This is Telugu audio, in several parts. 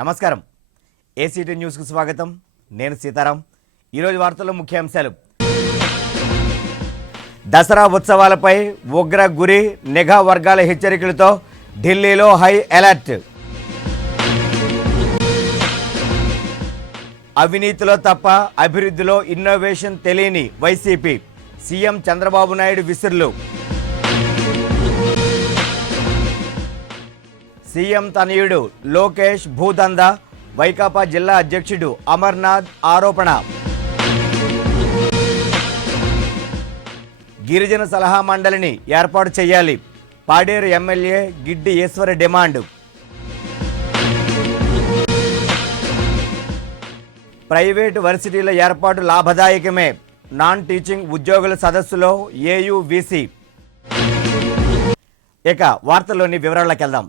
నమస్కారం. ఏసీటీ న్యూస్కు స్వాగతం. నేను సీతారాం. ఈరోజు వార్తల్లో ముఖ్యాంశాలు. దసరా ఉత్సవాలపై ఉగ్ర గురి, నిఘా వర్గాల హెచ్చరికలతో ఢిల్లీలో హై అలర్ట్. అవినీతిలో తప్ప అభివృద్ధిలో ఇన్నోవేషన్ తెలియని వైసీపీ, సీఎం చంద్రబాబు నాయుడు విసురులు. సీఎం తనయుడు లోకేష్ భూదందా, వైకాపా జిల్లా అధ్యక్షుడు అమర్నాథ్ ఆరోపణ. గిరిజన సలహా మండలిని ఏర్పాటు చేయాలి, Paderu MLA Giddi Eshwar demand. Private వర్సిటీల ఏర్పాటు లాభదాయకమే, నాన్ టీచింగ్ ఉద్యోగుల సదస్సులో ఏయువిసి. ఇక వార్తల్లోని వివరాల్లోకి వెళ్దాం.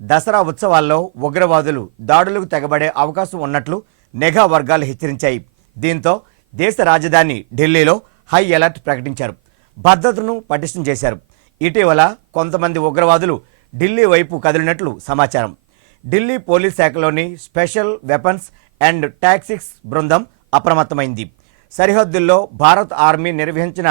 దసరా ఉత్సవాల్లో ఉగ్రవాదులు దాడులకు తెగబడే అవకాశం ఉన్నట్లు నిఘా వర్గాలు హెచ్చరించాయి. దీంతో దేశ రాజధాని ఢిల్లీలో హై అలర్ట్ ప్రకటించారు. భద్రతను పటిష్టం చేశారు. ఇటీవల కొంతమంది ఉగ్రవాదులు ఢిల్లీ వైపు కదిలినట్లు సమాచారం. ఢిల్లీ పోలీస్ శాఖలోని స్పెషల్ వెపన్స్ అండ్ టాక్టిక్స్ బృందం అప్రమత్తమైంది. సరిహద్దుల్లో భారత్ ఆర్మీ నిర్వహించిన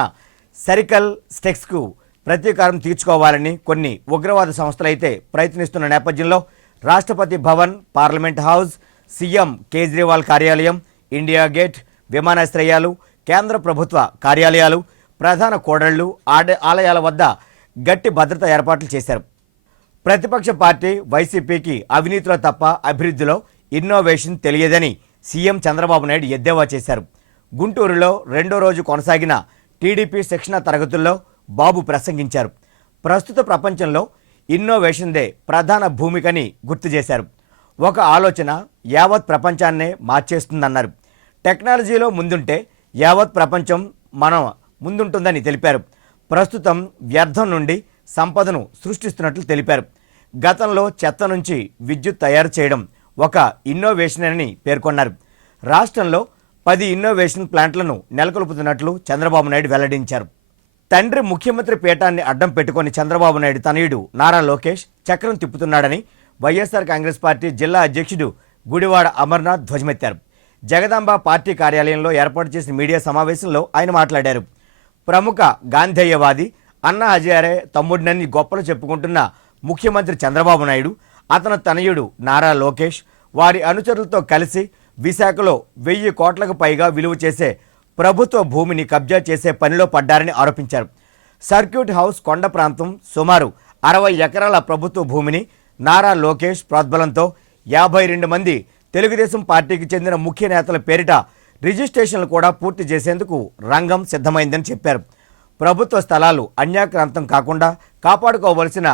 సర్జికల్ స్ట్రైక్స్కు ప్రతీకారం తీర్చుకోవాలని కొన్ని ఉగ్రవాద సంస్థలైతే ప్రయత్నిస్తున్న నేపథ్యంలో Rashtrapati Bhavan, parliament house, CM Kejriwal కార్యాలయం, ఇండియా గేట్, విమానాశ్రయాలు, కేంద్ర ప్రభుత్వ కార్యాలయాలు, ప్రధాన కూడళ్లు, ఆలయాల వద్ద గట్టి భద్రతా ఏర్పాట్లు చేశారు. ప్రతిపక్ష పార్టీ వైసీపీకి అవినీతిలో తప్ప అభివృద్ధిలో ఇన్నోవేషన్ తెలియదని సీఎం చంద్రబాబు నాయుడు ఎద్దేవా చేశారు. గుంటూరులో రెండో రోజు కొనసాగిన టీడీపీ శిక్షణ తరగతుల్లో బాబు ప్రసంగించారు. ప్రస్తుత ప్రపంచంలో ఇన్నోవేషన్దే ప్రధాన భూమికని గుర్తు చేశారు. ఒక ఆలోచన యావత్ ప్రపంచాన్నే మార్చేస్తుందన్నారు. టెక్నాలజీలో ముందుంటే యావత్ ప్రపంచం మనం ముందుంటుందని తెలిపారు. ప్రస్తుతం వ్యర్థం నుండి సంపదను సృష్టిస్తున్నట్లు తెలిపారు. గతంలో చెత్త నుంచి విద్యుత్ తయారు చేయడం ఒక ఇన్నోవేషన్ అని పేర్కొన్నారు. రాష్ట్రంలో 10 ఇన్నోవేషన్ ప్లాంట్లను నెలకొల్పుతున్నట్లు చంద్రబాబు నాయుడు వెల్లడించారు. తండ్రి ముఖ్యమంత్రి పీఠాన్ని అడ్డం పెట్టుకుని చంద్రబాబు నాయుడు తనయుడు నారా లోకేష్ చక్రం తిప్పుతున్నాడని వైఎస్ఆర్ కాంగ్రెస్ పార్టీ జిల్లా అధ్యక్షుడు గుడివాడ అమర్నాథ్ ధ్వజమెత్తారు. జగదాంబ పార్టీ కార్యాలయంలో ఏర్పాటు చేసిన మీడియా సమావేశంలో ఆయన మాట్లాడారు. ప్రముఖ గాంధేయవాది అన్నా హజారే తమ్ముడినని గొప్పలు చెప్పుకుంటున్న ముఖ్యమంత్రి చంద్రబాబు నాయుడు, అతని తనయుడు నారా లోకేష్ వారి అనుచరులతో కలిసి విశాఖలో 1000 కోట్లకు పైగా విలువ చేసే ప్రభుత్వ భూమిని కబ్జా చేసే పనిలో పడ్డారని ఆరోపించారు. సర్క్యూట్ హౌస్ కొండ ప్రాంతం సుమారు 60 ఎకరాల ప్రభుత్వ భూమిని నారా లోకేష్ ప్రోద్బలంతో 52 మంది తెలుగుదేశం పార్టీకి చెందిన ముఖ్య నేతల పేరిట రిజిస్ట్రేషన్లు కూడా పూర్తి చేసేందుకు రంగం సిద్ధమైందని చెప్పారు. ప్రభుత్వ స్థలాలు అన్యాక్రాంతం కాకుండా కాపాడుకోవలసిన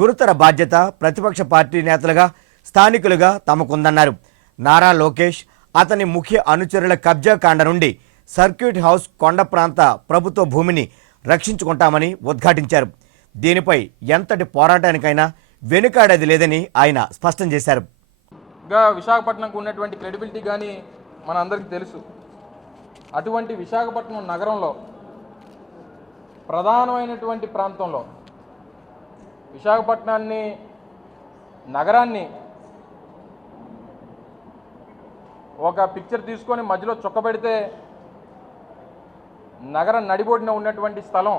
గురుతర బాధ్యత ప్రతిపక్ష పార్టీ నేతలుగా స్థానికులుగా తమకుందన్నారు. నారా లోకేష్ అతని ముఖ్య అనుచరుల కబ్జా కాండ నుండి సర్క్యూట్ హౌస్ కొండ ప్రాంత ప్రభుత్వ భూమిని రక్షించుకుంటామని ఉద్ఘాటించారు. దీనిపై ఎంతటి పోరాటానికైనా వెనుకాడేది లేదని ఆయన స్పష్టం చేశారు. విశాఖపట్నంకు ఉన్నటువంటి క్రెడిబిలిటీ కానీ మనందరికీ తెలుసు. అటువంటి విశాఖపట్నం నగరంలో ప్రధానమైనటువంటి ప్రాంతంలో విశాఖపట్నాన్ని నగరాన్ని ఒక పిక్చర్ తీసుకొని మధ్యలో చొక్కబెడితే నగరం నడిబొడిన ఉన్నటువంటి స్థలం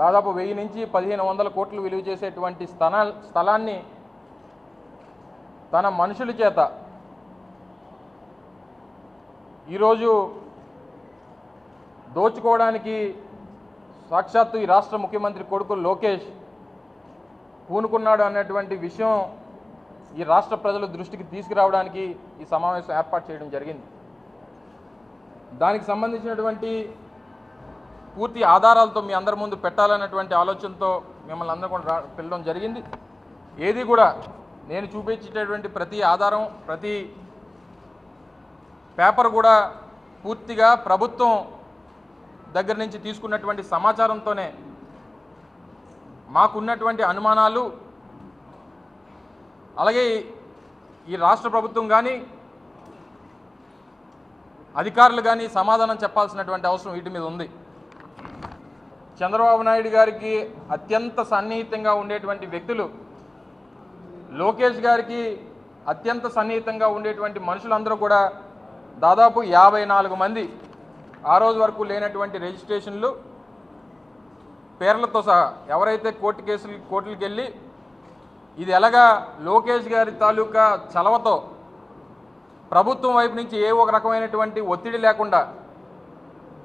దాదాపు 1000 నుంచి 1500 కోట్లు విలువ చేసేటువంటి స్థలాన్ని తన మనుషుల చేత ఈరోజు దోచుకోవడానికి సాక్షాత్తు ఈ రాష్ట్ర ముఖ్యమంత్రి కొడుకు లోకేష్ పూనుకున్నాడు అన్నటువంటి విషయం ఈ రాష్ట్ర ప్రజల దృష్టికి తీసుకురావడానికి ఈ సమావేశం ఏర్పాటు చేయడం జరిగింది. దానికి సంబంధించినటువంటి పూర్తి ఆధారాలతో మీ అందరి ముందు పెట్టాలన్నటువంటి ఆలోచనతో మిమ్మల్ని అందరూ కూడా పిలవడం జరిగింది. ఏది కూడా నేను చూపించేటటువంటి ప్రతి ఆధారం, ప్రతి పేపర్ కూడా పూర్తిగా ప్రభుత్వం దగ్గర నుంచి తీసుకున్నటువంటి సమాచారంతోనే మాకున్నటువంటి అనుమానాలు, అలాగే ఈ రాష్ట్ర ప్రభుత్వం కానీ అధికారులు కానీ సమాధానం చెప్పాల్సినటువంటి అవసరం వీటి మీద ఉంది. చంద్రబాబు నాయుడు గారికి అత్యంత సన్నిహితంగా ఉండేటువంటి వ్యక్తులు లోకేష్ గారికి అత్యంత సన్నిహితంగా ఉండేటువంటి మనుషులందరూ కూడా దాదాపు 54 మంది ఆ రోజు వరకు లేనటువంటి రిజిస్ట్రేషన్లు పేర్లతో సహా ఎవరైతే కోర్టులకు వెళ్ళి ఇది ఎలాగా లోకేష్ గారి తాలూకా చలవతో ప్రభుత్వం వైపు నుంచి ఏ ఒక రకమైనటువంటి ఒత్తిడి లేకుండా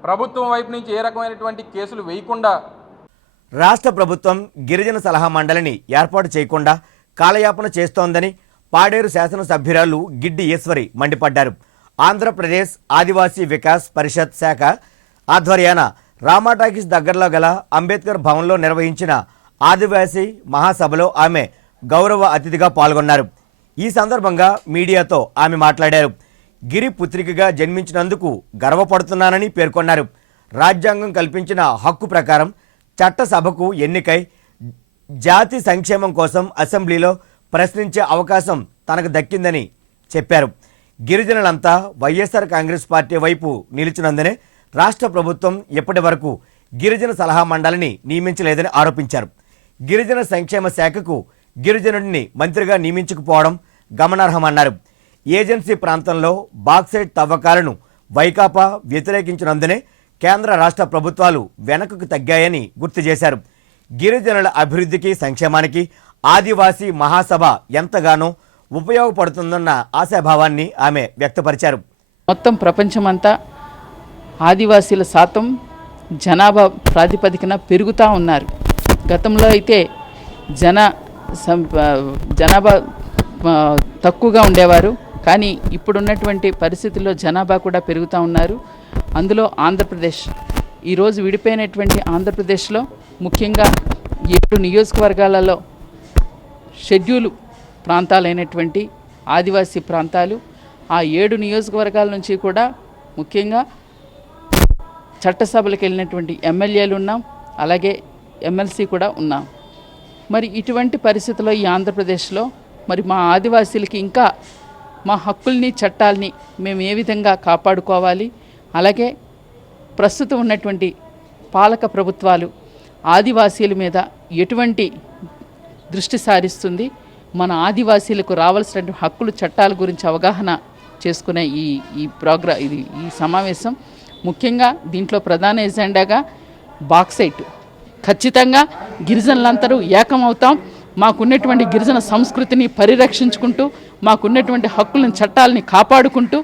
ప్రభుత్వం వైపు నుంచి ఏ రకమైనటువంటి కేసులు వేయకుండా రాష్ట్ర ప్రభుత్వం గిరిజన సలహా మండలిని ఏర్పాటు చేయకుండా కాలయాపన చేస్తోందని పాడేరు శాసనసభ్యురాలు గిడ్డి ఈశ్వరి మండిపడ్డారు. ఆంధ్రప్రదేశ్ ఆదివాసీ వికాస్ పరిషత్ శాఖ ఆధ్వర్యాన రామాటాకీస్ దగ్గరలో గల అంబేద్కర్ భవన్లో నిర్వహించిన ఆదివాసీ మహాసభలో ఆమె గౌరవ అతిథిగా పాల్గొన్నారు. ఈ సందర్భంగా మీడియాతో ఆమె మాట్లాడారు. గిరి పుత్రికగా జన్మించినందుకు గర్వపడుతున్నానని పేర్కొన్నారు. రాజ్యాంగం కల్పించిన హక్కు ప్రకారం చట్టసభకు ఎన్నికై జాతి సంక్షేమం కోసం అసెంబ్లీలో ప్రశ్నించే అవకాశం తనకు దక్కిందని చెప్పారు. గిరిజనులంతా వైఎస్ఆర్ కాంగ్రెస్ పార్టీ వైపు నిలిచినందునే రాష్ట్ర ప్రభుత్వం ఇప్పటి వరకు గిరిజన సలహా మండలిని నియమించలేదని ఆరోపించారు. గిరిజన సంక్షేమ శాఖకు గిరిజనుడిని మంత్రిగా నియమించకపోవడం గమనార్హమన్నారు. ఏజెన్సీ ప్రాంతంలో బాక్సైట్ తవ్వకాలను వైకాపా వ్యతిరేకించినందునే కేంద్ర రాష్ట్ర ప్రభుత్వాలు వెనకకు తగ్గాయని గుర్తు చేశారు. గిరిజనుల అభివృద్ధికి సంక్షేమానికి ఆదివాసీ మహాసభ ఎంతగానో ఉపయోగపడుతుందన్న ఆశాభావాన్ని ఆమె వ్యక్తపరిచారు. మొత్తం ప్రపంచమంతా ఆదివాసీల శాతం జనాభా ప్రాతిపదికన పెరుగుతూ ఉన్నారు. గతంలో అయితే జనాభా తక్కువగా ఉండేవారు, కానీ ఇప్పుడున్నటువంటి పరిస్థితుల్లో జనాభా కూడా పెరుగుతూ ఉన్నారు. అందులో ఆంధ్రప్రదేశ్ ఈరోజు విడిపోయినటువంటి ఆంధ్రప్రదేశ్లో ముఖ్యంగా 7 నియోజకవర్గాలలో షెడ్యూల్ ప్రాంతాలైనటువంటి ఆదివాసీ ప్రాంతాలు, ఆ 7 నియోజకవర్గాల నుంచి కూడా ముఖ్యంగా చట్టసభలకు వెళ్ళినటువంటి ఎమ్మెల్యేలు ఉన్నాం, అలాగే ఎమ్మెల్సీ కూడా ఉన్నాం. మరి ఇటువంటి పరిస్థితుల్లో ఈ ఆంధ్రప్రదేశ్లో మరి మా ఆదివాసీలకి ఇంకా మా హక్కుల్ని చట్టాలని మేము ఏ విధంగా కాపాడుకోవాలి, అలాగే ప్రస్తుతం ఉన్నటువంటి పాలక ప్రభుత్వాలు ఆదివాసీల మీద ఎటువంటి దృష్టి సారిస్తుంది, మన ఆదివాసీలకు రావాల్సిన హక్కులు చట్టాల గురించి అవగాహన చేసుకునే ఈ సమావేశం ముఖ్యంగా దీంట్లో ప్రధాన ఎజెండాగా బాక్సైట్ ఖచ్చితంగా గిరిజనులందరూ ఏకమవుతాం, మాకున్నటువంటి గిరిజన సంస్కృతిని పరిరక్షించుకుంటూ మాకున్నటువంటి హక్కులను చట్టాలని కాపాడుకుంటూ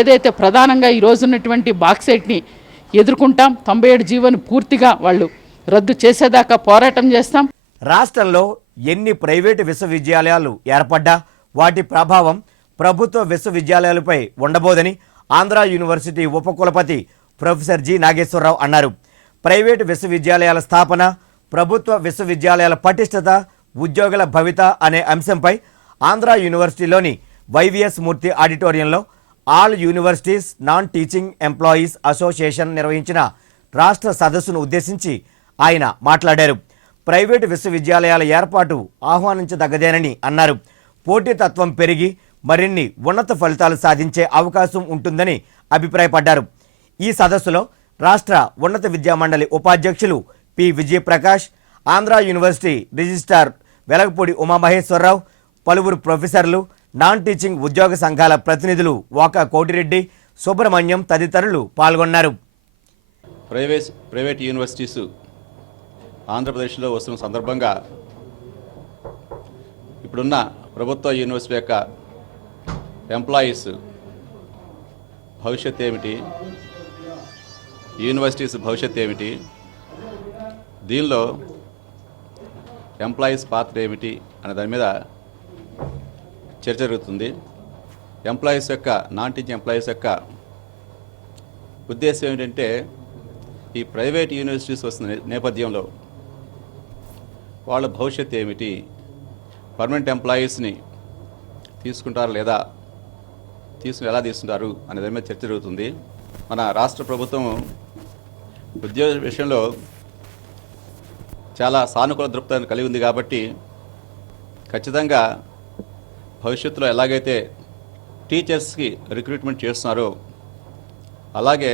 ఏదైతే ప్రధానంగా ఈ రోజున్నటువంటి బాక్సైట్ని ఎదుర్కొంటాం. 97 జీవోని పూర్తిగా వాళ్ళు రద్దు చేసేదాకా పోరాటం చేస్తాం. రాష్ట్రంలో ఎన్ని ప్రైవేటు విశ్వవిద్యాలయాలు ఏర్పడ్డా వాటి ప్రభావం ప్రభుత్వ విశ్వవిద్యాలయాలపై ఉండబోదని ఆంధ్ర యూనివర్సిటీ ఉపకులపతి ప్రొఫెసర్ జి నాగేశ్వరరావు అన్నారు. ప్రైవేటు విశ్వవిద్యాలయాల స్థాపన, ప్రభుత్వ విశ్వవిద్యాలయాల పటిష్టత, ఉద్యోగుల భవిత అనే అంశంపై ఆంధ్ర యూనివర్సిటీలోని వైవిఎస్ మూర్తి ఆడిటోరియంలో all universities non teaching employees association నిర్వహించిన రాష్ట్ర సదస్సును ఉద్దేశించి ఆయన మాట్లాడారు. ప్రైవేటు విశ్వవిద్యాలయాల ఏర్పాటు ఆహ్వానించదగ్గదేనని అన్నారు. పోటీతత్వం పెరిగి మరిన్ని ఉన్నత ఫలితాలు సాధించే అవకాశం ఉంటుందని అభిప్రాయపడ్డారు. ఈ సదస్సులో రాష్ట్ర ఉన్నత విద్యామండలి ఉపాధ్యక్షులు P Vijayaprakash, Andhra university registrar Velagapudi Umamaheswara Rao, పలువురు ప్రొఫెసర్లు, నాన్ టీచింగ్ ఉద్యోగ సంఘాల ప్రతినిధులు వాకా కోటిరెడ్డి, సుబ్రహ్మణ్యం తదితరులు పాల్గొన్నారు. ప్రైవేట్ యూనివర్సిటీస్ ఆంధ్రప్రదేశ్లో వస్తున్న సందర్భంగా ఇప్పుడున్న ప్రభుత్వ యూనివర్సిటీ యొక్క ఎంప్లాయీస్ భవిష్యత్ ఏమిటి, యూనివర్సిటీస్ భవిష్యత్ ఏమిటి, దీనిలో ఎంప్లాయీస్ పాత్ర ఏమిటి అనే దాని మీద చర్చ జరుగుతుంది. ఎంప్లాయీస్ యొక్క నాన్ టీచింగ్ ఎంప్లాయీస్ యొక్క ఉద్దేశం ఏమిటంటే ఈ ప్రైవేట్ యూనివర్సిటీస్ వస్తున్న నేపథ్యంలో వాళ్ళ భవిష్యత్ ఏమిటి, పర్మనెంట్ ఎంప్లాయీస్ని తీసుకుంటారు లేదా ఎలా తీసుకుంటారు అనే దాని మీద చర్చ జరుగుతుంది. మన రాష్ట్ర ప్రభుత్వం ఉద్యోగ విషయంలో చాలా సానుకూల దృక్పథాన్ని కలిగి ఉంది కాబట్టి ఖచ్చితంగా భవిష్యత్తులో ఎలాగైతే టీచర్స్కి రిక్రూట్మెంట్ చేస్తున్నారో అలాగే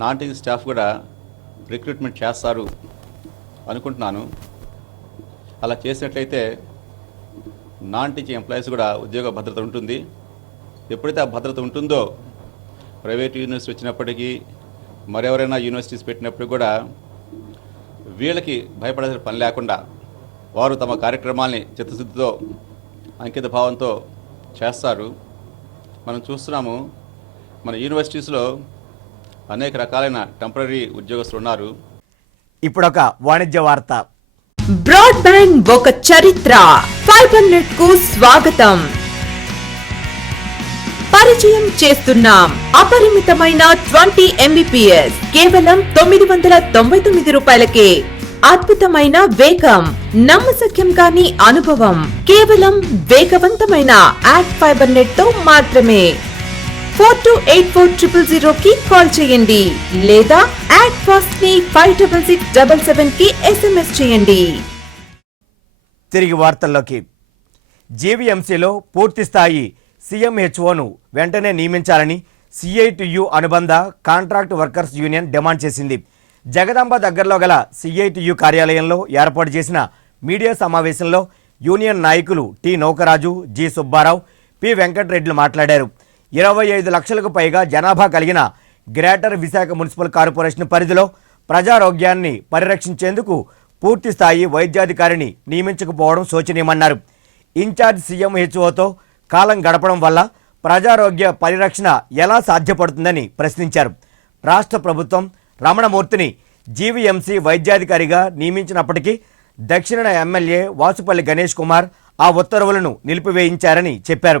నాన్ టీచింగ్ స్టాఫ్ కూడా రిక్రూట్మెంట్ చేస్తారు అనుకుంటున్నాను. అలా చేసినట్లయితే నాన్ టీచింగ్ ఎంప్లాయీస్ కూడా ఉద్యోగ భద్రత ఉంటుంది. ఎప్పుడైతే ఆ భద్రత ఉంటుందో ప్రైవేట్ యూనివర్సిటీ వచ్చినప్పటికీ మరెవరైనా యూనివర్సిటీస్ పెట్టినప్పుడు కూడా వీళ్ళకి భయపడాల్సిన పని లేకుండా వారు తమ కార్యక్రమాల్ని చిత్తశుద్ధితో అంకిత భావంతో చేస్తారు. మనం చూస్తున్నాము మన యూనివర్సిటీస్లో అనేక రకాలైన టెంపరరీ ఉద్యోగస్తులు ఉన్నారు. ఇప్పుడొక వాణిజ్య వార్త. బ్రాడ్బ్యాండ్ ఒక చరిత్ర. ఫైబర్ నెట్ కు స్వాగతం. పరిచయం చేస్తున్నాం అపరిమితమైన 20 Mbps కేవలం 999 రూపాయలకే. అద్భుతమైన వేగం, నమ్మశక్యం కాని అనుభవం కేవలం వేగవంతమైన యాడ్ ఫైబర్ నెట్ తో మాత్రమే. 428400 కి కాల్ చేయండి లేదా యాడ్ ఫాస్ట్ ని 56677 కి SMS చేయండి. తిరిగి వార్తల్లోకి. జీవీఎంసీలో పూర్తి స్థాయి సీఎంహెచ్ఓను వెంటనే నియమించాలని సిఐటియు అనుబంధ కాంట్రాక్ట్ వర్కర్స్ యూనియన్ డిమాండ్ చేసింది. జగదాంబ దగ్గరలో గల సిఐటియు కార్యాలయంలో ఏర్పాటు చేసిన మీడియా సమావేశంలో యూనియన్ నాయకులు T Naukaraju, G Subbarao, P వెంకటరెడ్డిలు మాట్లాడారు. 25 లక్షలకు పైగా జనాభా కలిగిన గ్రేటర్ విశాఖ మున్సిపల్ కార్పొరేషన్ పరిధిలో ప్రజారోగ్యాన్ని పరిరక్షించేందుకు పూర్తి స్థాయి వైద్యాధికారిని నియమించకపోవడం శోచనీయమన్నారు. ఇన్ఛార్జ్ సీఎంహెచ్ఓతో కాలం గడపడం వల్ల ప్రజారోగ్య పరిరక్షణ ఎలా సాధ్యపడుతుందని ప్రశ్నించారు. రాష్ట్ర ప్రభుత్వం రమణమూర్తిని జీవీఎంసీ వైద్యాధికారిగా నియమించినప్పటికీ దక్షిణ ఎమ్మెల్యే వాసుపల్లి గణేష్ కుమార్ ఆ ఉత్తర్వులను నిలిపివేయించారని చెప్పారు.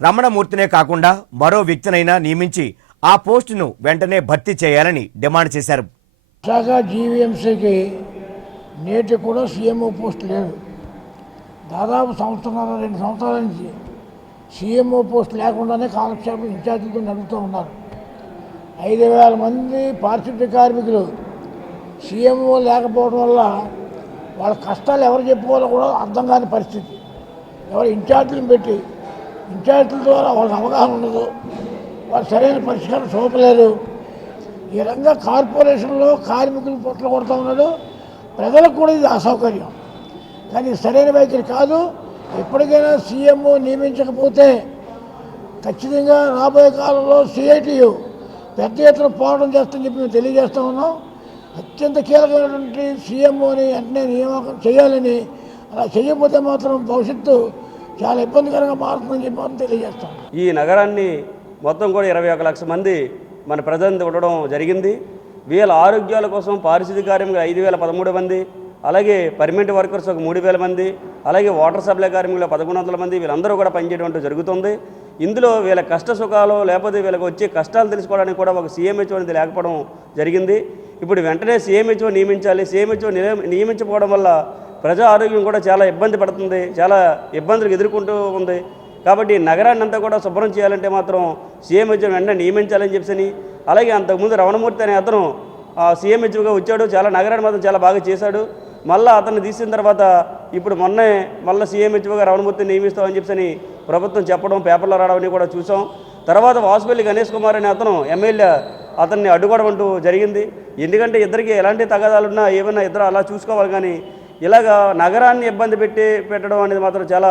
రమణమూర్తినే కాకుండా మరో వ్యక్తినైనా నియమించి ఆ పోస్టును వెంటనే భర్తీ చేయాలని డిమాండ్ చేశారు. విశాఖ జీవీఎంసీకి నేటి కూడా సీఎంఓ పోస్ట్ లేదు. దాదాపు 2 సంవత్సరాల నుంచి సీఎంఓ పోస్ట్ లేకుండానే కాలక్షేపం ఇన్ఛార్జీలతో నడుపుతూ ఉన్నారు. 5,000 మంది పారిశుద్ధ్య కార్మికులు సీఎంఓ లేకపోవడం వల్ల వాళ్ళ కష్టాలు ఎవరు చెప్పుకోవాలో కూడా అర్థం కాని పరిస్థితి. ఎవరు ఇన్ఛార్జీలను పెట్టి ఇన్ఛార్జీల ద్వారా వాళ్ళకి అవగాహన ఉండదు, వాళ్ళు సరైన పరిష్కారం చూపలేరు. ఈ రకంగా కార్పొరేషన్లో కార్మికులు పొట్ల కొడుతూ ఉన్నాడు. ప్రజలకు కూడా ఇది అసౌకర్యం, కానీ సరైన వైఖరి కాదు. ఎప్పటికైనా సీఎంఓ నియమించకపోతే ఖచ్చితంగా రాబోయే కాలంలో సిఐటియు పెద్ద ఎత్తున పోరాటం చేస్తుందని చెప్పి మేము తెలియజేస్తూ ఉన్నాం. అత్యంత కీలకమైనటువంటి సీఎంఓని వెంటనే నియామకం చేయాలని, అలా చేయకపోతే మాత్రం భవిష్యత్తు చాలా ఇబ్బందికరంగా మారుతుందని చెప్పి మనం తెలియజేస్తాం. ఈ నగరాన్ని మొత్తం కూడా 21 లక్షల మంది మన ప్రజలు ఉండడం జరిగింది. వీళ్ళ ఆరోగ్యాల కోసం పారిశుద్ధ్య కార్మికులు 5,013 మంది, అలాగే పర్మనెంట్ వర్కర్స్ ఒక 3,000 మంది, అలాగే వాటర్ సప్లై కార్మికులు 1,100 మంది, వీళ్ళందరూ కూడా పనిచేయడం జరుగుతుంది. ఇందులో వీళ్ళ కష్ట సుఖాలు లేకపోతే వీళ్ళకి వచ్చే కష్టాలు తెలుసుకోవడానికి కూడా ఒక సీఎంహెచ్ఓ అనేది లేకపోవడం జరిగింది. ఇప్పుడు వెంటనే సీఎంహెచ్ఓ నియమించాలి. సీఎంహెచ్ఓ నియమించకపోవడం వల్ల ప్రజా ఆరోగ్యం కూడా చాలా ఇబ్బంది పడుతుంది, చాలా ఇబ్బందులు ఎదుర్కొంటూ ఉంది. కాబట్టి నగరాన్ని అంతా కూడా శుభ్రం చేయాలంటే మాత్రం సీఎంహెచ్ఓ వెంటనే నియమించాలని చెప్పని, అలాగే అంతకుముందు రమణమూర్తి అనే అతను సీఎంహెచ్ఓగా వచ్చాడు, చాలా నగరాన్ని మాత్రం చాలా బాగా చేశాడు. మళ్ళీ అతన్ని తీసిన తర్వాత ఇప్పుడు మొన్నే మళ్ళీ సీఎంహెచ్ఓగా రమణమూర్తిని నియమిస్తామని చెప్పని ప్రభుత్వం చెప్పడం, పేపర్లో రావడం కూడా చూసాం. తర్వాత వాసుపల్లి గణేష్ కుమార్ అనే అతను ఎమ్మెల్యే అతన్ని అడ్డుకోవడం అంటూ జరిగింది. ఎందుకంటే ఇద్దరికి ఎలాంటి తగాదాలున్నా ఏమైనా ఇద్దరు అలా చూసుకోవాలి, కానీ ఇలాగా నగరాన్ని ఇబ్బంది పెట్టడం అనేది మాత్రం చాలా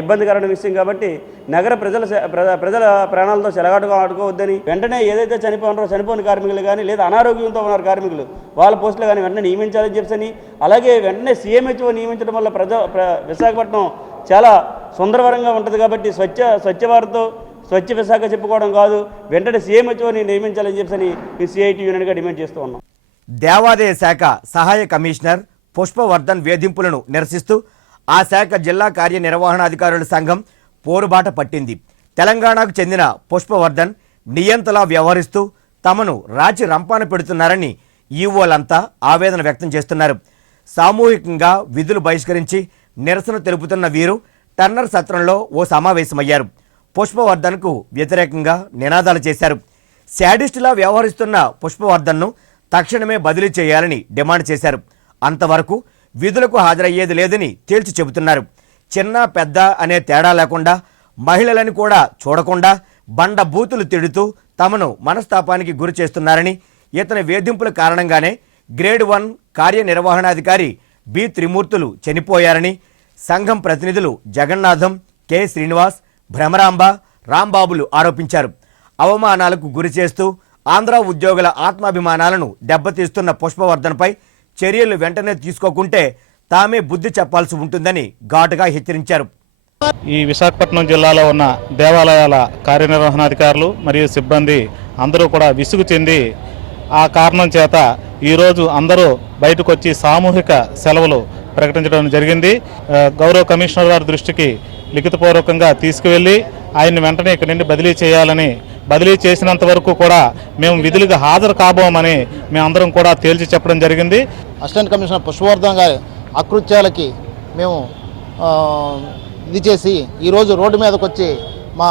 ఇబ్బందికరమైన విషయం. కాబట్టి నగర ప్రజల ప్రాణాలతో చెలగాటుగా ఆడుకోవద్దని వెంటనే ఏదైతే చనిపోయిన కార్మికులు కానీ లేదా అనారోగ్యంతో ఉన్న కార్మికులు వాళ్ళ పోస్టులు కానీ వెంటనే నియమించాలని చెప్పని, అలాగే వెంటనే సీఎంహెచ్ఓ నియమించడం వల్ల విశాఖపట్నం చాలా సుందరవరంగా ఉంటుంది. కాబట్టి స్వచ్ఛ భారత్ స్వచ్ఛ విశాఖ చెప్పుకోవడం కాదు, వెంటనే సీఎంహెచ్ఓని నియమించాలని చెప్పని ఈ సిఐటి యూనియన్గా డిమాండ్ చేస్తూ ఉన్నాం. దేవాదాయ శాఖ సహాయ కమిషనర్ పుష్పవర్ధన్ వేధింపులను నిరసిస్తూ ఆ శాఖ జిల్లా కార్యనిర్వహణాధికారుల సంఘం పోరుబాట పట్టింది. తెలంగాణకు చెందిన పుష్పవర్ధన్ నియంతలా వ్యవహరిస్తూ తమను రాచి రంపాన పెడుతున్నారని ఈవోలంతా ఆవేదన వ్యక్తం చేస్తున్నారు. సామూహికంగా విధులు బహిష్కరించి నిరసన తెలుపుతున్న వీరు టర్నర్ సత్రంలో ఓ సమావేశమయ్యారు. పుష్పవర్ధన్కు వ్యతిరేకంగా నినాదాలు చేశారు. శాడిస్టులా వ్యవహరిస్తున్న పుష్పవర్ధన్ను తక్షణమే బదిలీ చేయాలని డిమాండ్ చేశారు. అంతవరకు విధులకు హాజరయ్యేది లేదని తేల్చి చెబుతున్నారు. చిన్న పెద్ద అనే తేడా లేకుండా మహిళలను కూడా చూడకుండా బండ బూతులు తిడుతూ తమను మనస్తాపానికి గురి చేస్తున్నారని, ఇతని వేధింపుల కారణంగానే గ్రేడ్ 1 కార్యనిర్వహణాధికారి బి త్రిమూర్తులు చనిపోయారని, సంఘం ప్రతినిధులు జగన్నాథం, కె శ్రీనివాస్, భ్రమరాంబ, రాంబాబులు ఆరోపించారు. అవమానాలకు గురి చేస్తూ ఆంధ్ర ఉద్యోగుల ఆత్మాభిమానాలను దెబ్బతీస్తున్న పుష్పవర్ధన్పై చర్యలు వెంటనే తీసుకోకుంటే తామే బుద్ధి చెప్పాల్సి ఉంటుందని ఘాటుగా హెచ్చరించారు. ఈ విశాఖపట్నం జిల్లాలో ఉన్న దేవాలయాల కార్యనిర్వహణాధికారులు మరియు సిబ్బంది అందరూ కూడా విసుగు చెంది ఆ కారణం చేత ఈరోజు అందరూ బయటకు వచ్చి సామూహిక సెలవులు ప్రకటించడం జరిగింది. గౌరవ కమిషనర్ గారి దృష్టికి లిఖితపూర్వకంగా తీసుకువెళ్ళి ఆయన్ని వెంటనే ఇక్కడి నుండి బదిలీ చేయాలని, బదిలీ చేసినంత వరకు కూడా మేము విధులకు హాజరు కాబోమని మేమందరం కూడా తేల్చి చెప్పడం జరిగింది. అసిస్టెంట్ కమిషనర్ పుష్పవర్ధన్ గారి అకృత్యాలకి మేము ఇది చేసి ఈరోజు రోడ్డు మీదకి వచ్చి మా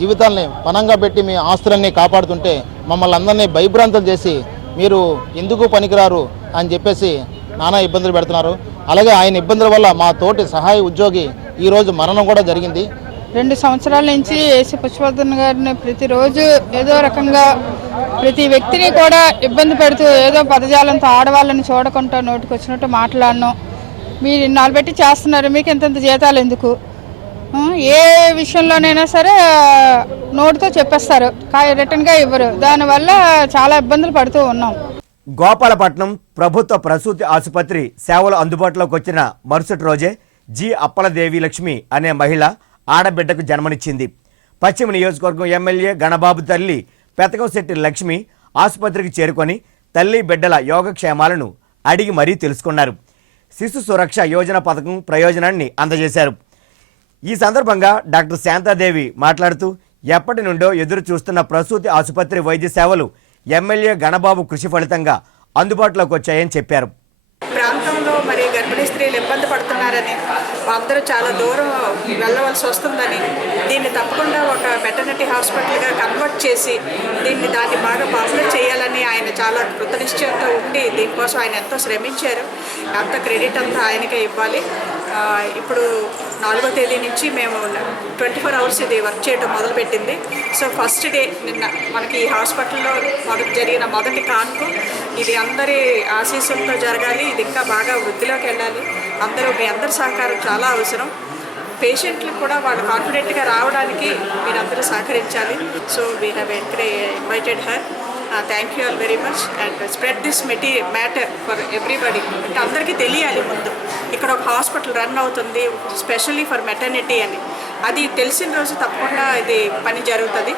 జీవితాలని పణంగా పెట్టి మీ ఆస్తులన్నీ కాపాడుతుంటే మమ్మల్ని అందరినీ భయభ్రాంతం చేసి మీరు ఎందుకు పనికిరారు అని చెప్పేసి నానా ఇబ్బందులు పెడుతున్నారు. అలాగే ఆయన ఇబ్బందుల వల్ల మా తోటి సహాయ ఉద్యోగి ఈరోజు మరణం కూడా జరిగింది. 2 సంవత్సరాల నుంచి ఏసీ పుష్పవర్ధన్ గారిని ప్రతిరోజు ఏదో రకంగా ప్రతి వ్యక్తిని కూడా ఇబ్బంది పెడుతూ ఏదో పదజాలంతో ఆడవాళ్ళని చూడకుండా నోటికి వచ్చినట్టు మాట్లాడను. మీరు ఇన్నాళ్ళు పెట్టి చేస్తున్నారు, మీకు ఎంతెంత జీతాలు ఎందుకు, ఏ విషయంలోనైనా సరే నోటితో చెప్పేస్తారు, రిటర్న్గా ఇవ్వరు. దానివల్ల చాలా ఇబ్బందులు పడుతూ ఉన్నాం. గోపాలపట్నం ప్రభుత్వ ప్రసూతి ఆసుపత్రి సేవలు అందుబాటులోకి వచ్చిన మరుసటి రోజే జి అప్పలదేవి లక్ష్మి అనే మహిళ ఆడబిడ్డకు జన్మనిచ్చింది. పశ్చిమ నియోజకవర్గం ఎమ్మెల్యే గణబాబు తల్లి పెతకంశెట్టి లక్ష్మి ఆసుపత్రికి చేరుకొని తల్లి బిడ్డల యోగక్షేమాలను అడిగి మరీ తెలుసుకున్నారు. శిశు సురక్ష యోజన పథకం ప్రయోజనాన్ని అందజేశారు. ఈ సందర్భంగా డాక్టర్ శాంతాదేవి మాట్లాడుతూ ఎప్పటి నుండో ఎదురు చూస్తున్న ప్రసూతి ఆసుపత్రి వైద్య సేవలు ఎమ్మెల్యే గణబాబు కృషి ఫలితంగా అందుబాటులోకి వచ్చాయని చెప్పారు. ప్రాంతంలో మరి గర్భిణీ స్త్రీలు ఇబ్బంది పడుతున్నారని, అందరూ చాలా దూరం వెళ్ళవలసి వస్తుందని, దీన్ని తప్పకుండా ఒక మెటర్నిటీ హాస్పిటల్గా కన్వర్ట్ చేసి దాన్ని బాగా పాపులర్ చేయాలని ఆయన చాలా కృతనిశ్చయంతో ఉండి దీనికోసం ఆయన ఎంతో శ్రమించారు. అంత క్రెడిట్ అంతా ఆయనకే ఇవ్వాలి. ఇప్పుడు 4వ తేదీ నుంచి మేము 24 అవర్స్ ఇది వర్క్ చేయడం మొదలుపెట్టింది. సో ఫస్ట్ డే నిన్న మనకి ఈ హాస్పిటల్లో జరిగిన మొదటి కాన్పు. ఇది అందరి ఆశీస్సులతో జరగాలి, ఇది ఇంకా బాగా వృద్ధిలోకి వెళ్ళాలి. మీ అందరి సహకారం చాలా అవసరం. పేషెంట్లకు కూడా వాళ్ళు కాన్ఫిడెంట్గా రావడానికి మీరందరూ సహకరించాలి. So we have invited her. Thank you all very much and spread this matter for everybody. అంటే అందరికీ తెలియాలి ముందు ఇక్కడ ఒక హాస్పిటల్ రన్ అవుతుంది స్పెషల్లీ ఫర్ మెటర్నిటీ అని. అది తెలిసిన రోజు తప్పకుండా ఇది పని జరుగుతుంది.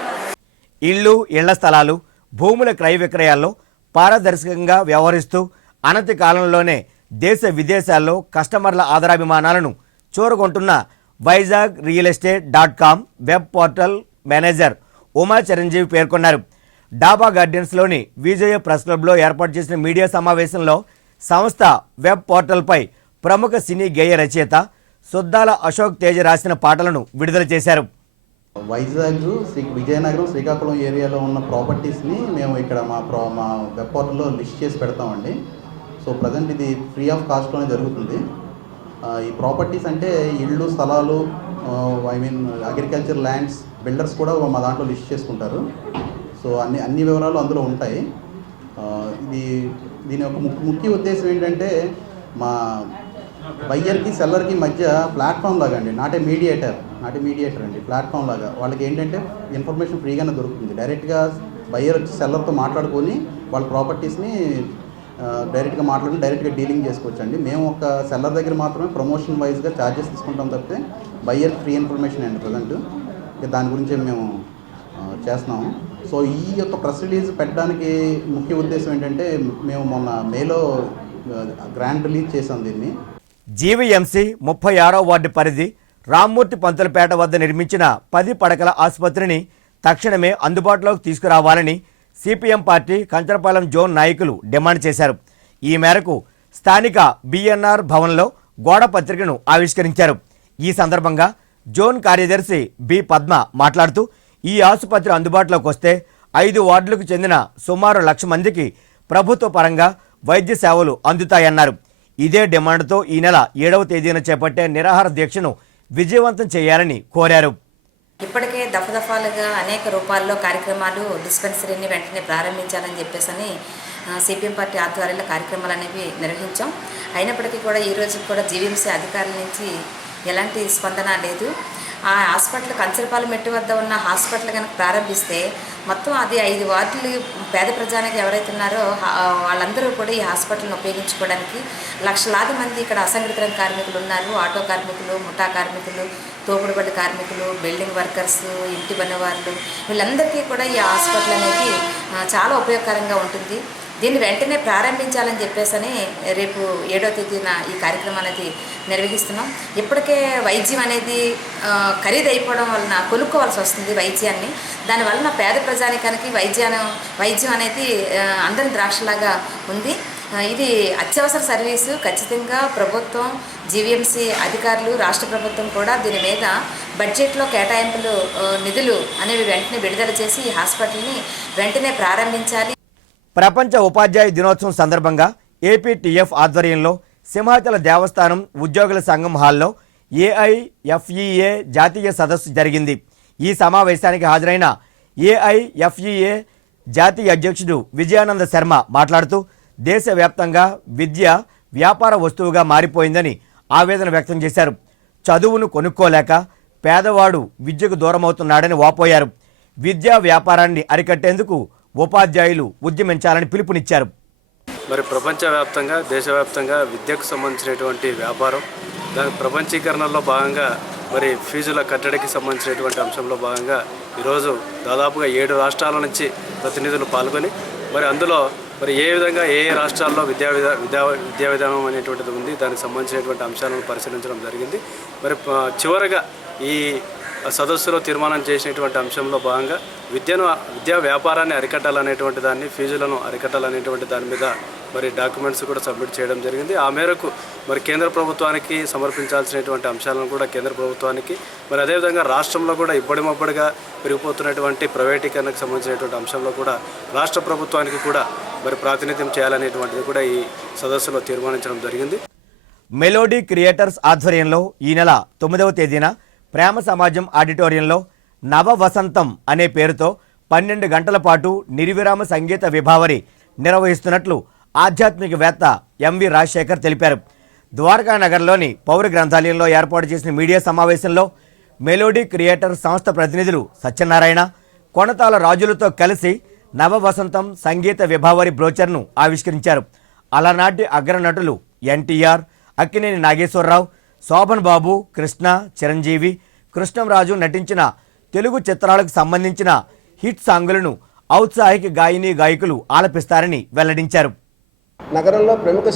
ఇళ్ళు, ఇళ్ల స్థలాలు, భూముల క్రయ విక్రయాల్లో పారదర్శకంగా వ్యవహరిస్తూ అనతి కాలంలోనే దేశ విదేశాల్లో కస్టమర్ల ఆదరాభిమానాలను చూరగొంటున్న Vizag realestate.com web portal manager Uma Chiranjeevi పేర్కొన్నారు. డాబా గార్డెన్స్లోని విజయ ప్రెస్ క్లబ్లో ఏర్పాటు చేసిన మీడియా సమావేశంలో సంస్థ వెబ్ పోర్టల్పై ప్రముఖ సినీ గేయ రచయిత సుద్దాల అశోక్ తేజ రాసిన పాటలను విడుదల చేశారు. వైజాగ్, విజయనగరం, శ్రీకాకుళం ఏరియాలో ఉన్న ప్రాపర్టీస్ని మేము ఇక్కడ మా వెబ్ పోర్టల్లో లిస్ట్ చేసి పెడతామండి. సో ప్రజెంట్ ఇది ఫ్రీ ఆఫ్ కాస్ట్లోనే జరుగుతుంది. ఈ ప్రాపర్టీస్ అంటే ఇళ్ళు, స్థలాలు, అగ్రికల్చర్ ల్యాండ్స్, బిల్డర్స్ కూడా మా దాంట్లో లిస్ట్ చేసుకుంటారు. సో అన్ని వివరాలు అందులో ఉంటాయి. దీని యొక్క ముఖ్య ఉద్దేశం ఏంటంటే మా బయ్యర్కి సెల్లర్కి మధ్య ప్లాట్ఫామ్ లాగా అండి, నాట్ ఏ మీడియేటర్ అండి, ప్లాట్ఫామ్ లాగా. వాళ్ళకి ఏంటంటే ఇన్ఫర్మేషన్ ఫ్రీగానే దొరుకుతుంది. డైరెక్ట్గా బయ్యర్ వచ్చి సెల్లర్తో మాట్లాడుకొని వాళ్ళ ప్రాపర్టీస్ని డైరెక్ట్గా మాట్లాడుకుని డైరెక్ట్గా డీలింగ్ చేసుకోవచ్చు అండి. మేము ఒక సెల్లర్ దగ్గర మాత్రమే ప్రమోషన్ వైజ్గా ఛార్జెస్ తీసుకుంటాం తప్పితే బయ్యర్ ఫ్రీ ఇన్ఫర్మేషన్ అండి ప్రజెంట్. దాని గురించి మేము చేస్తున్నాము. సో ఈ యొక్క ప్రెస్ రిలీజ్ పెట్టడానికి ముఖ్య ఉద్దేశం ఏంటంటే మేము మొన్న మేలో గ్రాండ్ రిలీజ్ చేసాం దీన్ని. జీవీఎంసీ 36వ వార్డు పరిధి రామ్మూర్తి పంతులపేట వద్ద నిర్మించిన 10 పడకల ఆసుపత్రిని తక్షణమే అందుబాటులోకి తీసుకురావాలని సిపిఎం పార్టీ కంచరపాలెం జోన్ నాయకులు డిమాండ్ చేశారు. ఈ మేరకు స్థానిక బిఎన్ఆర్ భవన్లో గోడ పత్రికను ఆవిష్కరించారు. ఈ సందర్భంగా జోన్ కార్యదర్శి బి పద్మ మాట్లాడుతూ ఈ ఆసుపత్రి అందుబాటులోకి వస్తే 5 వార్డులకు చెందిన సుమారు 1,00,000 మందికి ప్రభుత్వ పరంగా వైద్య సేవలు అందుతాయన్నారు. ఇదే డిమాండ్తో ఈ నెల 7వ తేదీన చేపట్టే నిరాహార దీక్షను విజయవంతం చేయాలని కోరారు. ఇప్పటికే దఫదఫాలుగా అనేక రూపాల్లో కార్యక్రమాలు డిస్పెన్సరీని వెంటనే ప్రారంభించాలని చెప్పేసి సిపిఎం పార్టీ ఆధ్వర్యంలో కార్యక్రమాలు అనేవి నిర్వహించాం. అయినప్పటికీ కూడా ఈ రోజు కూడా జీవీఎంసీ అధికారుల నుంచి ఎలాంటి స్పందన లేదు. ఆ హాస్పిటల్ కంచరపాలెం మెట్టు వద్ద ఉన్న హాస్పిటల్ కనుక ప్రారంభిస్తే మొత్తం అది 5 వార్డులు పేద ప్రజానికి ఎవరైతే ఉన్నారో వాళ్ళందరూ కూడా ఈ హాస్పిటల్ని ఉపయోగించుకోవడానికి లక్షలాది మంది ఇక్కడ అసంఘటిత రంగ కార్మికులు ఉన్నారు. ఆటో కార్మికులు, ముఠా కార్మికులు, తోపుడుబడి కార్మికులు, బిల్డింగ్ వర్కర్స్, ఇంటి పనివాళ్ళు, వీళ్ళందరికీ కూడా ఈ హాస్పిటల్ అనేది చాలా ఉపయోగకరంగా ఉంటుంది. దీన్ని వెంటనే ప్రారంభించాలని చెప్పేసి రేపు 7వ తేదీన ఈ కార్యక్రమం అనేది నిర్వహిస్తున్నాం. ఇప్పటికే వైద్యం అనేది ఖరీదు అయిపోవడం వలన కొనుక్కోవాల్సి వస్తుంది వైద్యాన్ని. దానివలన పేద ప్రజానికానికి వైద్యం అనేది అందరి ద్రాక్షలాగా ఉంది. ఇది అత్యవసర సర్వీసు. ఖచ్చితంగా ప్రభుత్వం, జీవీఎంసీ అధికారులు, రాష్ట్ర ప్రభుత్వం కూడా దీని మీద బడ్జెట్లో కేటాయింపులు, నిధులు అనేవి వెంటనే విడుదల చేసి ఈ హాస్పిటల్ని వెంటనే ప్రారంభించాలి. ప్రపంచ ఉపాధ్యాయ దినోత్సవం సందర్భంగా ఏపీటీఎఫ్ ఆధ్వర్యంలో సింహాచల దేవస్థానం ఉద్యోగుల సంఘం హాల్లో ఏఐఎఫ్ఈఏ జాతీయ సదస్సు జరిగింది. ఈ సమావేశానికి హాజరైన ఏఐఎఫ్ఈఏ జాతీయ అధ్యక్షుడు విజయానంద శర్మ మాట్లాడుతూ దేశవ్యాప్తంగా విద్య వ్యాపార వస్తువుగా మారిపోయిందని ఆవేదన వ్యక్తం చేశారు. చదువును కొనుక్కోలేక పేదవాడు విద్యకు దూరమవుతున్నాడని వాపోయారు. విద్యా వ్యాపారాన్ని అరికట్టేందుకు ఉపాధ్యాయులు ఉద్యమించాలని పిలుపునిచ్చారు. మరి ప్రపంచవ్యాప్తంగా, దేశవ్యాప్తంగా విద్యకు సంబంధించినటువంటి వ్యాపారం, దాని ప్రపంచీకరణలో భాగంగా మరి ఫీజుల కట్టడికి సంబంధించినటువంటి అంశంలో భాగంగా ఈరోజు దాదాపుగా 7 రాష్ట్రాల నుంచి ప్రతినిధులు పాల్గొని మరి అందులో మరి ఏ విధంగా ఏ రాష్ట్రాల్లో విద్యా విధానం అనేటువంటిది ఉంది, దానికి సంబంధించినటువంటి అంశాలను పరిశీలించడం జరిగింది. మరి చివరగా ఈ సదస్సులో తీర్మానం చేసినటువంటి అంశంలో భాగంగా విద్యా వ్యాపారాన్ని అరికట్టాలనేటువంటి దాన్ని, ఫీజులను అరికట్టాలనేటువంటి దాని మీద మరి డాక్యుమెంట్స్ కూడా సబ్మిట్ చేయడం జరిగింది. ఆ మేరకు మరి కేంద్ర ప్రభుత్వానికి సమర్పించాల్సినటువంటి అంశాలను కూడా కేంద్ర ప్రభుత్వానికి, మరి అదేవిధంగా రాష్ట్రంలో కూడా ఇబ్బడిమబ్బడిగా పెరిగిపోతున్నటువంటి ప్రైవేటీకరణకు సంబంధించినటువంటి అంశంలో కూడా రాష్ట్ర ప్రభుత్వానికి కూడా మరి ప్రాతినిధ్యం చేయాలనేటువంటిది కూడా ఈ సదస్సులో తీర్మానించడం జరిగింది. మెలోడీ క్రియేటర్స్ ఆధ్వర్యంలో ఈ నెల 9వ తేదీన ప్రేమ సమాజం ఆడిటోరియంలో నవ వసంతం అనే పేరుతో 12 గంటల పాటు నిర్విరామ సంగీత విభావరి నిర్వహిస్తున్నట్లు ఆధ్యాత్మికవేత్త ఎంవి రాజశేఖర్ తెలిపారు. ద్వారకా నగర్లోని పౌర గ్రంథాలయంలో ఏర్పాటు చేసిన మీడియా సమావేశంలో మెలోడీ క్రియేటర్ సంస్థ ప్రతినిధులు సత్యనారాయణ, కొనతాల రాజులతో కలిసి నవ వసంతం సంగీత విభావరి బ్రోచర్ను ఆవిష్కరించారు. అలనాటి అగ్రనటులు ఎన్టీఆర్, అక్కినేని నాగేశ్వరరావు, శోభన్ బాబు, కృష్ణ, చిరంజీవి, కృష్ణంరాజు నటించిన తెలుగు చిత్రాలకు సంబంధించిన హిట్ సాంగులను ఔత్సాహిక గాయకులు ఆలపిస్తారని వెల్లడించారు. నగరంలో ప్రముఖ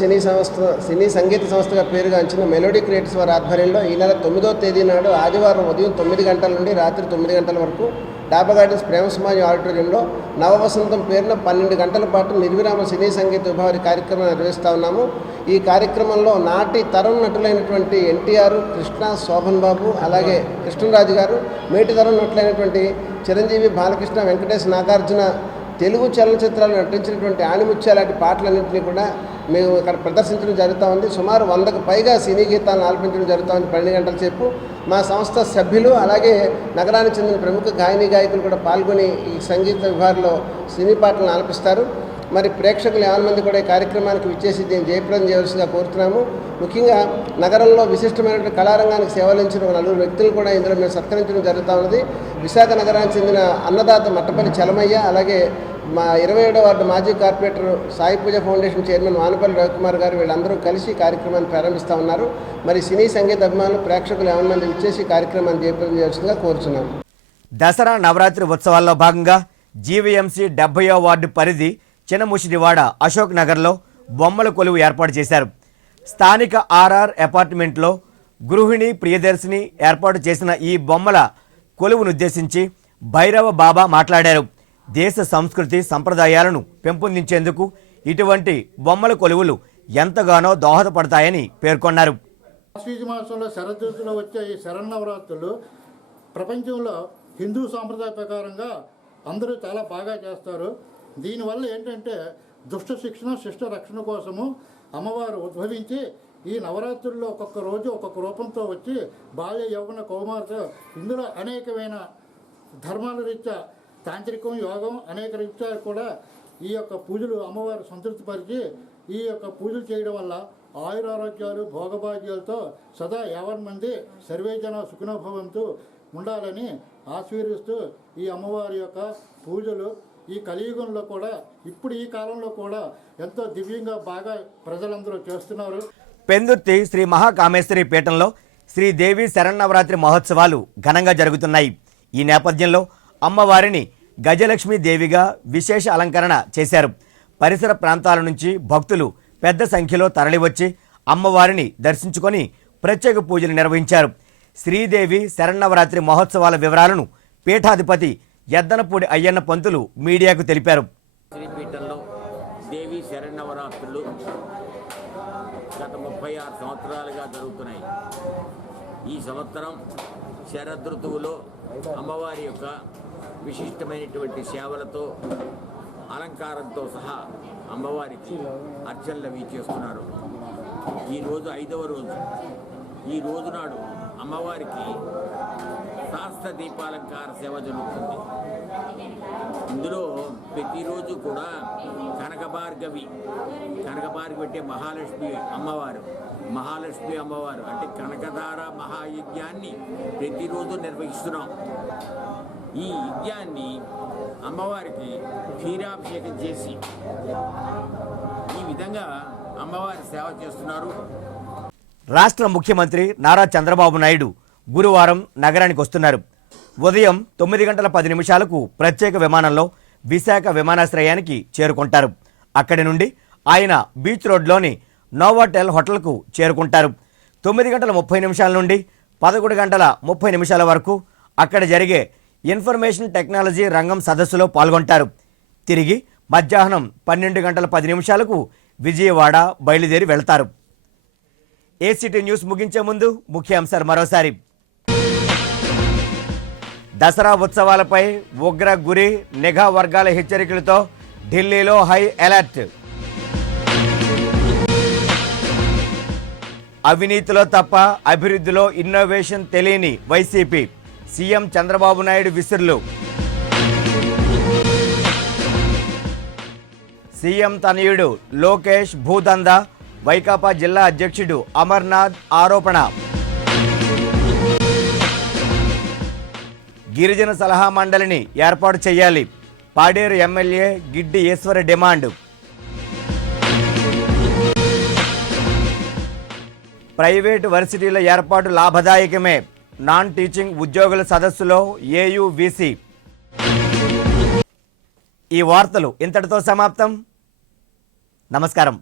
సినీ సంగీత సంస్థగా పేరుగాంచిన మెలోడీ క్రియేటర్స్ వారి ఆధ్వర్యంలో ఈ నెల 9వ తేదీ నాడు ఆదివారం ఉదయం 9 గంటల నుండి రాత్రి 9 గంటల వరకు డాబా గార్డెన్స్ ప్రేమ సమాజం ఆడిటోరియంలో నవవసంతం పేరున 12 గంటల పాటు నిర్విరామ సినీ సంగీత విభావరి కార్యక్రమం నిర్వహిస్తూ ఉన్నాము. ఈ కార్యక్రమంలో నాటి తరం నటులైనటువంటి ఎన్టీఆర్, కృష్ణ, శోభన్ బాబు, అలాగే కృష్ణరాజు గారు, మేటి తరం నటులైనటువంటి చిరంజీవి, బాలకృష్ణ, వెంకటేష్, నాగార్జున తెలుగు చలనచిత్రాలు నటించినటువంటి ఆణిముత్యాల లాంటి పాటలన్నింటినీ కూడా మేము ఇక్కడ ప్రదర్శించడం జరుగుతూ ఉంది. సుమారు 100కు పైగా సినీ గీతాలను ఆలపించడం జరుగుతూ ఉంది 12 గంటల సేపు. మా సంస్థ సభ్యులు అలాగే నగరానికి చెందిన ప్రముఖ గాయకులు కూడా పాల్గొని ఈ సంగీత విభాగంలో సినీ పాటలను ఆలపిస్తారు. మరి ప్రేక్షకులు 50 మంది కూడా ఈ కార్యక్రమానికి విచ్చేసి దీన్ని జయప్రదం చేయవలసిందిగా కోరుతున్నాము. ముఖ్యంగా నగరంలో విశిష్టమైనటువంటి కళారంగానికి సేవలించిన 4 వ్యక్తులు కూడా ఇందులో మేము సత్కరించడం జరుగుతూ ఉన్నది. విశాఖ నగరానికి చెందిన అన్నదాత మట్టపల్లి చలమయ్య, అలాగే మా 27వ వార్డు మాజీ కార్పొరేటర్ సాయి పూజ ఫౌండేషన్ చైర్మన్ వానపల్లి రవికుమార్ గారు, వీళ్ళందరూ కలిసి కార్యక్రమాన్ని ప్రారంభిస్తూ ఉన్నారు. మరి సినీ సంగీత అభిమానులు ప్రేక్షకులు 50 మంది విచ్చేసి కార్యక్రమాన్ని జయప్రదం చేయవలసిందిగా కోరుచున్నాము. దసరా నవరాత్రి ఉత్సవాల్లో భాగంగా జీవీఎంసీ 70వ వార్డు పరిధి చిన్నముషిడివాడ అశోక్ నగర్లో బొమ్మల కొలువు ఏర్పాటు చేశారు. స్థానిక ఆర్ఆర్ అపార్ట్మెంట్లో గృహిణి ప్రియదర్శిని ఏర్పాటు చేసిన ఈ బొమ్మల కొలువునుద్దేశించి భైరవ బాబా మాట్లాడారు. దేశ సంస్కృతి సంప్రదాయాలను పెంపొందించేందుకు ఇటువంటి బొమ్మల కొలువులు ఎంతగానో దోహదపడతాయని పేర్కొన్నారు. ఆశ్వీజ మాసంలో శరదృతులో వచ్చే ఈ శరన్నవరాత్రులు ప్రపంచంలో హిందూ సాంప్రదాయ ప్రకారంగా అందరూ చాలా బాగా చేస్తారు. దీనివల్ల ఏంటంటే దుష్ట శిక్షణ, శిష్ట రక్షణ కోసము అమ్మవారు ఉద్భవించి ఈ నవరాత్రుల్లో ఒక్కొక్క రోజు ఒక్కొక్క రూపంతో వచ్చి బాల్య యౌవన కౌమారతో ఇందులో అనేకమైన ధర్మాల రీత్యా తాంత్రికం, యోగం అనేక రీత్యా కూడా ఈ యొక్క పూజలు అమ్మవారు సంతృప్తిపరిచి ఈ యొక్క పూజలు చేయడం వల్ల ఆయురారోగ్యాలు భోగభాగ్యాలతో సదా 50 మంది సర్వే జన సుఖినోభవంతో ఉండాలని ఆశీర్వదిస్తూ ఈ అమ్మవారి యొక్క పూజలు ఈ కలియుగంలో కూడా ఇప్పుడు ఈ కాలంలో కూడా ఎంతో దివ్యంగా బాగా ప్రజలందరూ చేస్తున్నారు. పెందుర్తి శ్రీ మహాకామేశ్వరి పీఠంలో శ్రీదేవి శరన్నవరాత్రి మహోత్సవాలు ఘనంగా జరుగుతున్నాయి. ఈ నేపథ్యంలో అమ్మవారిని గజలక్ష్మీ దేవిగా విశేష అలంకరణ చేశారు. పరిసర ప్రాంతాల నుంచి భక్తులు పెద్ద సంఖ్యలో తరలివచ్చి అమ్మవారిని దర్శించుకొని ప్రత్యేక పూజలు నిర్వహించారు. శ్రీదేవి శరన్నవరాత్రి మహోత్సవాల వివరాలను పీఠాధిపతి ఎద్దనపూడి అయ్యన్న పంతులు మీడియాకు తెలిపారు. శ్రీపీఠంలో దేవి శరన్నవరాత్రులు గత 36 సంవత్సరాలుగా జరుగుతున్నాయి. ఈ సంవత్సరం శరదృతువులో అమ్మవారి యొక్క విశిష్టమైనటువంటి సేవలతో అలంకారంతో సహా అమ్మవారికి అర్చనలు అవి చేస్తున్నారు. ఈరోజు 5వ రోజు. ఈ రోజు నాడు అమ్మవారికి శాస్త్ర దీపాలంకార సేవ జరుగుతుంది. ఇందులో ప్రతిరోజు కూడా కనకభార్గవి అంటే మహాలక్ష్మి అమ్మవారు అంటే కనకధార మహాయజ్ఞాన్ని ప్రతిరోజు నిర్వహిస్తున్నాం. ఈ యజ్ఞాన్ని అమ్మవారికి క్షీరాభిషేకం చేసి ఈ విధంగా అమ్మవారి సేవ చేస్తున్నారు. రాష్ట్ర ముఖ్యమంత్రి నారా చంద్రబాబు నాయుడు గురువారం నగరానికి వస్తున్నారు. ఉదయం 9:10 ప్రత్యేక విమానంలో విశాఖ విమానాశ్రయానికి చేరుకుంటారు. అక్కడి నుండి ఆయన బీచ్ రోడ్లోని నోవాటెల్ హోటల్కు చేరుకుంటారు. 9:30 నుండి 11:30 వరకు అక్కడ జరిగే ఇన్ఫర్మేషన్ టెక్నాలజీ రంగం సదస్సులో పాల్గొంటారు. తిరిగి మధ్యాహ్నం 12:10 విజయవాడ బయలుదేరి వెళ్తారు. ఏసీటీ న్యూస్ ముగించే ముందు ముఖ్యాంశాలు మరోసారి. దసరా ఉత్సవాలపై ఉగ్ర గురి, నిఘా వర్గాల హెచ్చరికలతో ఢిల్లీలో హై అలర్ట్. అవినీతిలో తప్ప అభివృద్ధిలో ఇన్నోవేషన్ తెలియని వైసీపీ, సీఎం చంద్రబాబు నాయుడు విసురులు. సీఎం తనయుడు లోకేష్ భూదందా, వైకాపా జిల్లా అధ్యక్షుడు అమర్నాథ్ ఆరోపణ. గిరిజన సలహా మండలిని ఏర్పాటు చేయాలి, Paderu MLA Giddi Eshwar demand. Private వర్సిటీల ఏర్పాటు లాభదాయకమే, నాన్ టీచింగ్ ఉద్యోగుల సదస్సులో ఏయువిసి. ఈ వార్తలు ఇంతటితో సమాప్తం. నమస్కారం.